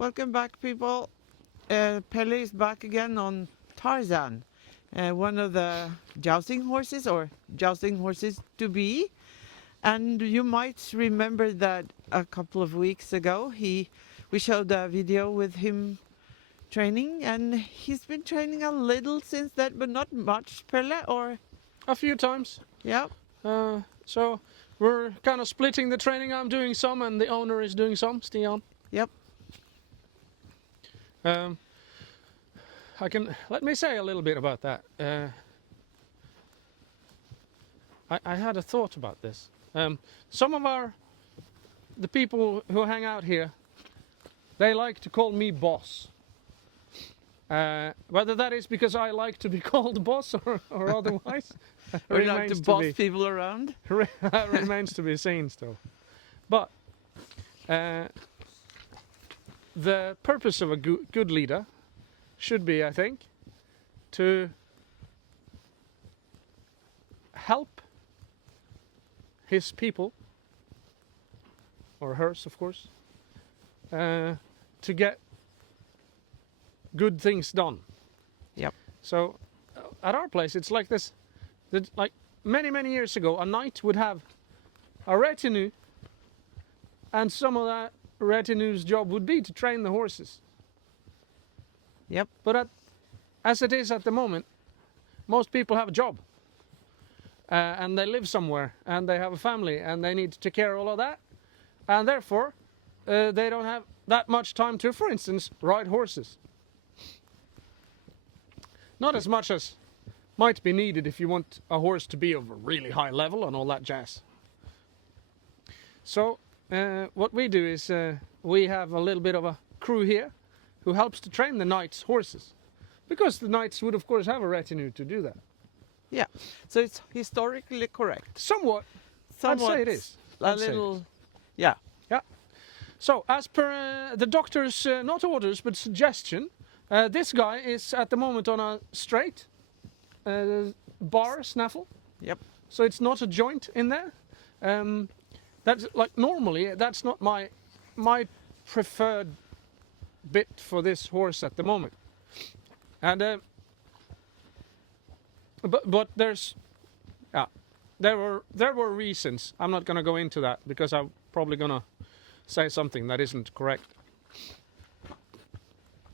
Welcome back, people. Pelle is back again on Tarzan, one of the jousting horses, or jousting horses to be. And you might remember that a couple of weeks ago we showed a video with him training, and he's been training a little since then, but not much, Pelle, or? A few times. Yeah. So we're kind of splitting the training. I'm doing some and the owner is doing some, Stian. Yep. Let me say a little bit about that. I had a thought about this. Some of the people who hang out here, they like to call me boss. Whether that is because I like to be called boss or otherwise, Or you like to boss people around? remains to be seen still. But the purpose of a good leader should be, I think, to help his people, or hers, of course, to get good things done. Yep. So at our place, it's like this. Like many years ago, a knight would have a retinue, and some of that retinue's job would be to train the horses. Yep. But as it is at the moment, most people have a job, and they live somewhere, and they have a family, and they need to take care of all of that, and therefore they don't have that much time to, for instance, ride horses. Not as much as might be needed if you want a horse to be of a really high level and all that jazz. So what we do is we have a little bit of a crew here who helps to train the knights' horses, because the knights would of course have a retinue to do that. Yeah. So it's historically correct. Somewhat. I'd say it is. A little. Yeah. Yeah. So as per the doctor's not orders but suggestion, this guy is at the moment on a straight bar snaffle. Yep. So it's not a joint in there. That's like normally that's not my preferred bit for this horse at the moment. And but there were reasons. I'm not going to go into that because I'm probably going to say something that isn't correct.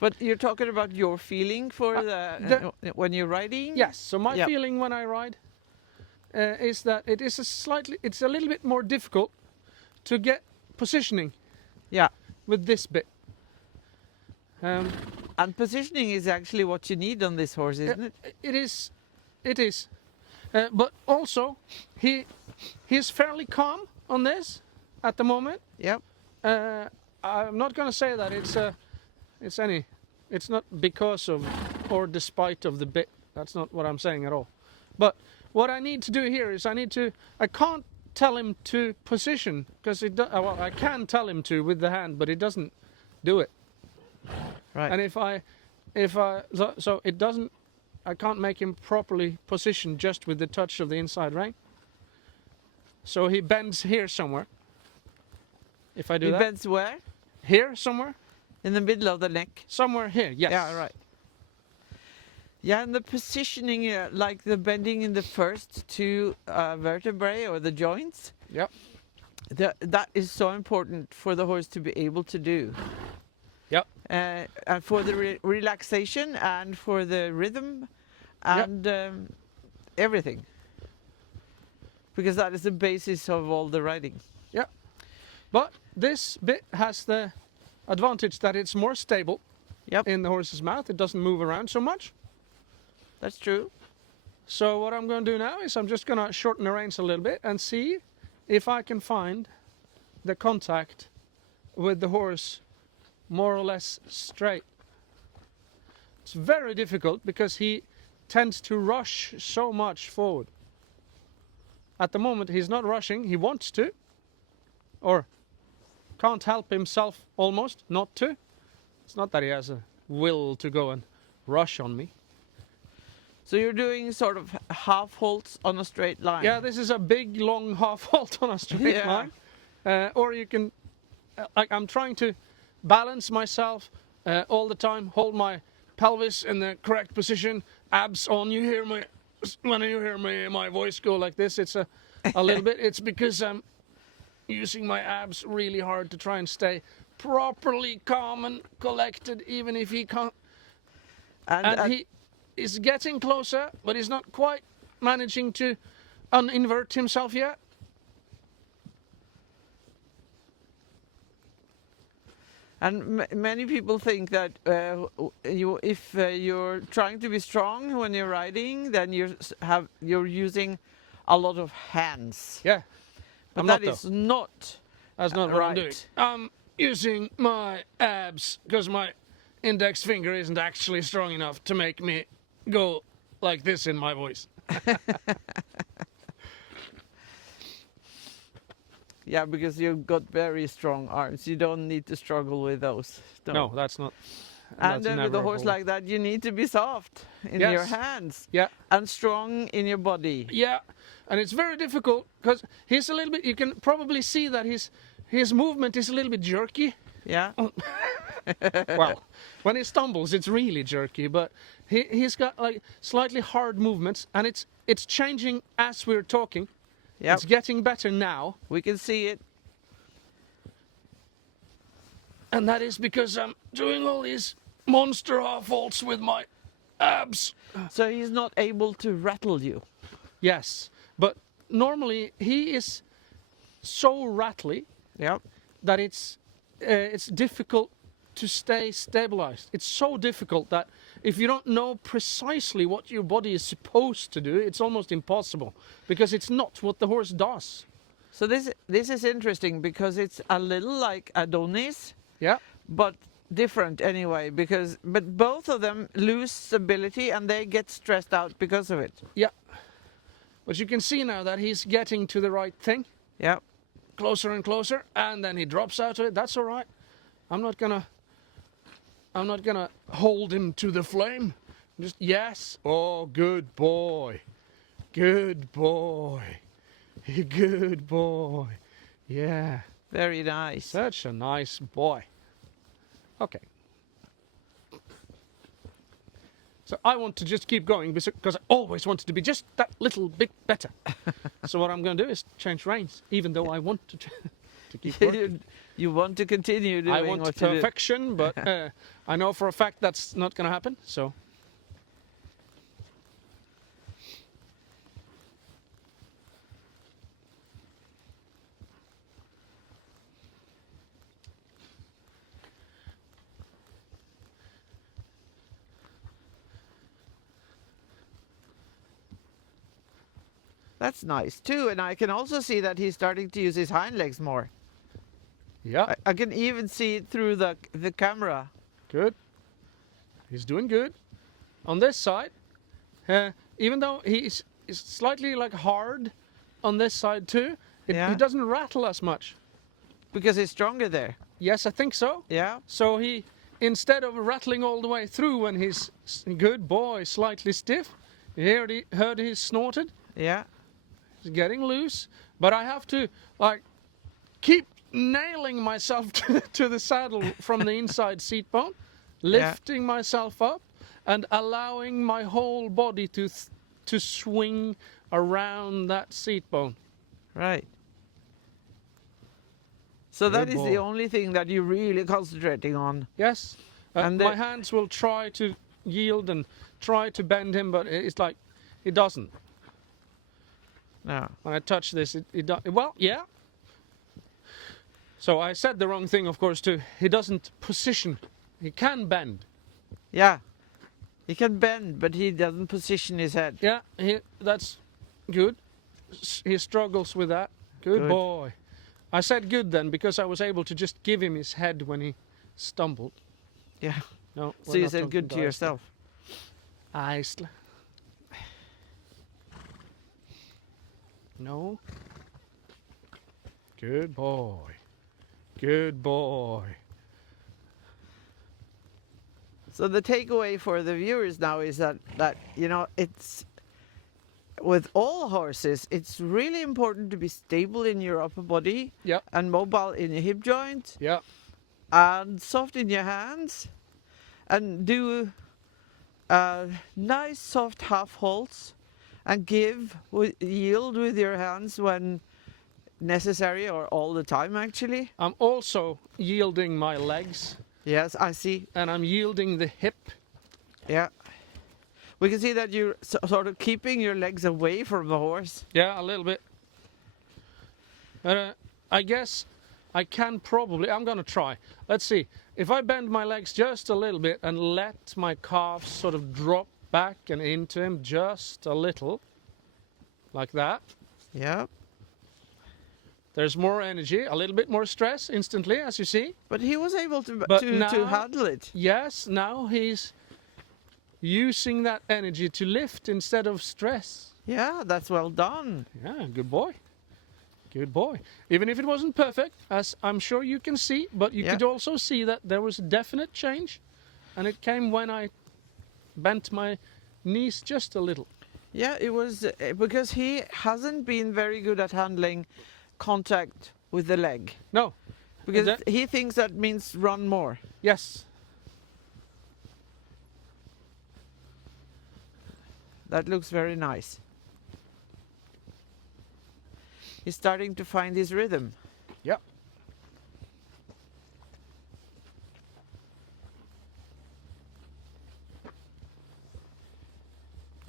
But you're talking about your feeling for when you're riding? Yes. So my feeling when I ride is that it's a little bit more difficult to get positioning. Yeah. With this bit. And positioning is actually what you need on this horse, isn't it? It is. But also, he's fairly calm on this at the moment. Yep. I'm not going to say that it's not because of or despite of the bit. That's not what I'm saying at all. But what I need to do here is I can't tell him to position because I can tell him to with the hand, but it doesn't do it. Right. And so it doesn't. I can't make him properly position just with the touch of the inside rein. So he bends here somewhere. If I do that. He bends where? Here somewhere. In the middle of the neck. Somewhere here. Yes. Yeah. Right. Yeah, and the positioning, like the bending in the first two vertebrae or the joints. Yep. That is so important for the horse to be able to do. Yep. And for the relaxation and for the rhythm and everything. Because that is the basis of all the riding. Yeah. But this bit has the advantage that it's more stable in the horse's mouth. It doesn't move around so much. That's true. So what I'm going to do now is I'm just going to shorten the reins a little bit and see if I can find the contact with the horse more or less straight. It's very difficult because he tends to rush so much forward. At the moment he's not rushing, he wants to, or can't help himself almost not to. It's not that he has a will to go and rush on me. So you're doing sort of half halts on a straight line. Yeah, this is a big long half halt on a straight line. Or you can, I'm trying to balance myself all the time, hold my pelvis in the correct position, abs on. You hear me when you hear my voice go like this. It's a little bit. It's because I'm using my abs really hard to try and stay properly calm and collected, even if he can't. And he is getting closer, but he's not quite managing to uninvert himself yet. And many people think that if you're trying to be strong when you're riding, then you're using a lot of hands. Yeah, But I'm that not, is not that's not what I'm right. doing. I'm using my abs because my index finger isn't actually strong enough to make me go like this in my voice. Yeah, because you've got very strong arms. You don't need to struggle with those. No, that's not. And that's then with never a a horse goal. like that, you need to be soft in your Yes. hands Yeah, and strong in your body. yeah, and it's very difficult because he's a little bit. You can probably see that his movement is a little bit jerky. Yeah. Well, when he stumbles, it's really jerky, but he's got like slightly hard movements, and it's changing as we're talking. Yep. It's getting better now, We can see it. and that is because I'm doing all these monster half vaults with my abs. So he's not able to rattle you. Yes, but normally he is so rattly Yep. that it's difficult to stay stabilized. It's so difficult that if you don't know precisely what your body is supposed to do, it's almost impossible because it's not what the horse does. So this is interesting because it's a little like Adonis, Yeah, but different anyway. But both of them lose stability and they get stressed out because of it. yeah. But you can see now that he's getting to the right thing, Yep. closer and closer, and then he drops out of it. That's all right. I'm not gonna hold him to the flame. Just yes. Oh, good boy. Good boy. Good boy. Yeah. Very nice. Such a nice boy. Okay. So I want to just keep going because I always wanted to be just that little bit better. So what I'm going to do is change reins, even though I want to keep working. You want to continue doing I want what you do. perfection, but I know for a fact that's not going to happen. So That's nice too, and I can also see that he's starting to use his hind legs more. yeah, I can even see it through the camera. good. He's doing good. On this side, even though he's slightly like hard on this side too, Yeah. he doesn't rattle as much. Because he's stronger there. Yes, I think so. Yeah. So he, instead of rattling all the way through when he's good boy, slightly stiff, you heard he snorted. Yeah. He's getting loose, but I have to like keep nailing myself to the saddle from the inside seat bone, lifting myself up, and allowing my whole body to swing around that seat bone. Right. So that Good is boy. the only thing that you're really concentrating on. Yes, And my hands will try to yield and try to bend him, but it's like it doesn't. No. When I touch this, it does. Well, yeah. So I said the wrong thing, of course, too. He doesn't position. He can bend. Yeah. He can bend, but he doesn't position his head. Yeah, that's good. He struggles with that. Good Good. boy. I said good then because I was able to just give him his head when he stumbled. Yeah. No. So you said good to yourself. Iceland. No. Good boy. Good boy. So the takeaway for the viewers now is that it's with all horses, it's really important to be stable in your upper body Yep. and mobile in your hip joint. Yeah. and soft in your hands, and do nice soft half holds, and yield with your hands when necessary, or all the time actually. I'm also yielding my legs, Yes, I see. and I'm yielding the hip. Yeah. We can see that you're sort of keeping your legs away from the horse. Yeah, a little bit. I guess I can probably, I'm gonna try. Let's see. If I bend my legs just a little bit and let my calves sort of drop back and into him just a little, like that, Yeah. there's more energy, a little bit more stress instantly, as you see. But he was able to But to now- handle it. Yes, now he's using that energy to lift instead of stress. Yeah, that's well done. Yeah, good boy. Good boy. Even if it wasn't perfect, as I'm sure you can see, but you Yeah. could also see that there was a definite change, and it came when I bent my knees just a little. Yeah, it was because he hasn't been very good at handling contact with the leg. No, Because that- he thinks that means run more. yes, That looks very nice. He's starting to find his rhythm. yep.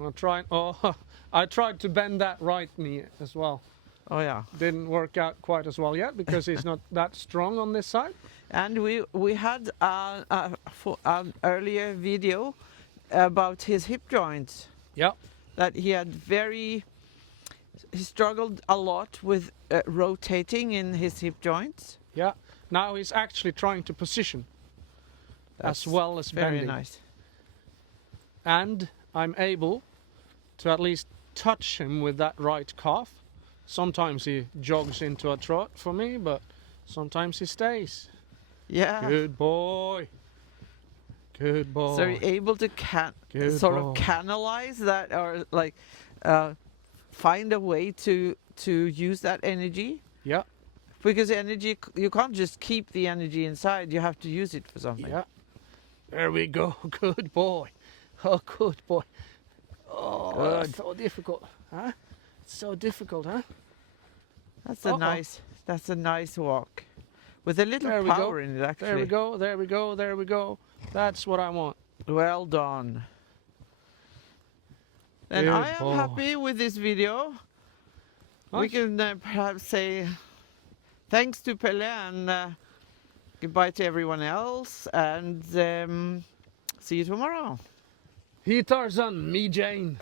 I'll try. Oh, I tried to bend that right knee as well. Oh yeah. Didn't work out quite as well yet because he's not that strong on this side. And we had an earlier video about his hip joints, Yeah, that he struggled a lot with rotating in his hip joints. yeah. Now he's actually trying to position as well as Very bending. nice. And I'm able to at least touch him with that right calf. Sometimes he jogs into a trot for me, but sometimes he stays. Yeah. Good boy. Good boy. So you're able to Good sort boy. of canalize that, or like find a way to use that energy. Yeah, Because energy, you can't just keep the energy inside. You have to use it for something. yeah. There we go. Good boy. Oh, good boy. Oh, Good. that's so difficult, huh? It's so difficult, huh? That's a nice walk, with a little There we go. power in it actually. There we go. There we go. There we go. That's what I want. Well done. And Good I am boy. happy with this video. We Nice. can perhaps say thanks to Pelle, and goodbye to everyone else, and see you tomorrow. He Tarzan, me Jane.